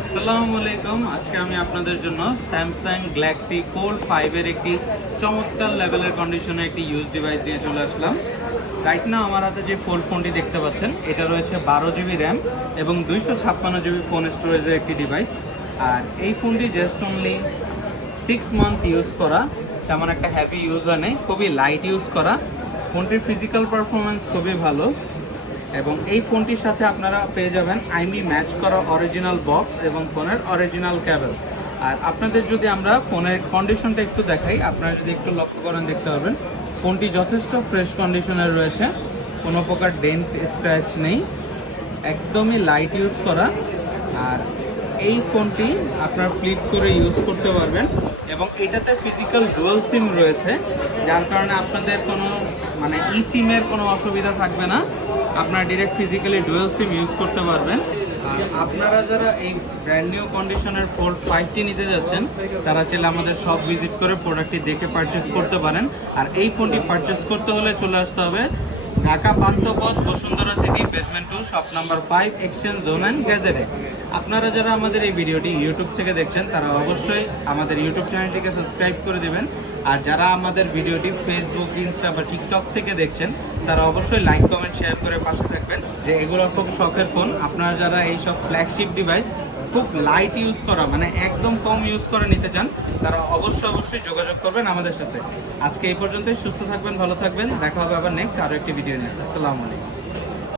আসসালামু আলাইকুম। আজকে আমি আপনাদের জন্য স্যামসাং গ্যালাক্সি ফোল্ড 5 এর একটি চমৎকার লেভেলের কন্ডিশনে একটি ইউজ ডিভাইস নিয়ে চলে আসলাম। রাইট না আমার হাতে যে ফোল্ড ফোনটি দেখতে পাচ্ছেন, এটা রয়েছে 12 GB র্যাম এবং 256 GB ফোন স্টোরেজের একটি ডিভাইস। আর এই ফোনটি জাস্ট অনলি 6 মান্থ ইউজ করা, তেমন একটা হ্যাভি ইউজ হয় নেই, খুবই লাইট ইউজ করা। ফোনটির ফিজিক্যাল পারফরমেন্স খুবই ভালো এবং এই ফোনটির সাথে আপনারা পেয়ে যাবেন আইমি ম্যাচ করা অরিজিনাল বক্স এবং ফোনের অরিজিনাল কেবল। আর আপনাদের যদি আমরা ফোনের কন্ডিশনটা একটু দেখাই, আপনারা যদি একটু লক্ষ্য করেন দেখতে পাবেন ফোনটি যথেষ্ট ফ্রেশ কন্ডিশনে রয়েছে, কোনো প্রকার ডেন্ট স্ক্র্যাচ নেই, একদমই লাইট ইউজ করা। আর এই ফোনটি আপনার ফ্লিপ করে ইউজ করতে পারবেন এবং এটাতে ফিজিক্যাল ডুয়াল সিম রয়েছে, যার কারণে আপনাদের কোনো ই সিমের কোনো অসুবিধা থাকবে না। আপনারা direct physically dual SIM use করতে পারবেন। আর আপনারা যারা এই ব্র্যান্ড নিউ কন্ডিশনের ফোল্ড 5টি নিতে যাচ্ছেন, তারা চাইলে আমাদের শপ ভিজিট করে প্রোডাক্টটি দেখে পারচেস করতে পারেন। আর এই ফোনটি পারচেস করতে হলে চলে আসতে হবে Dhaka Panthapath Bashundhara City basement 2 shop number 5 exchange zone and গ্যাজেটে। আপনারা যারা আমাদের এই ভিডিওটি ইউটিউব থেকে দেখছেন, তারা অবশ্যই আমাদের ইউটিউব চ্যানেলটিকে সাবস্ক্রাইব করে দেবেন। আর যারা আমাদের ভিডিওটি ফেসবুক, ইনস্টা বা টিকটক থেকে দেখছেন, তারা অবশ্যই লাইক, কমেন্ট, শেয়ার করে পাশে থাকবেন। যে এগুলো খুব শখের ফোন। আপনারা যারা এইসব ফ্ল্যাগশিপ ডিভাইস খুব লাইট ইউজ করা, একদম কম ইউজ করে নিতে চান, তারা অবশ্যই যোগাযোগ করবেন আমাদের সাথে। আজকে এই পর্যন্তই। সুস্থ থাকবেন, ভালো থাকবেন। দেখা হবে আবার নেক্সট আরও একটি ভিডিও নিয়ে। আসসালামু আলাইকুম।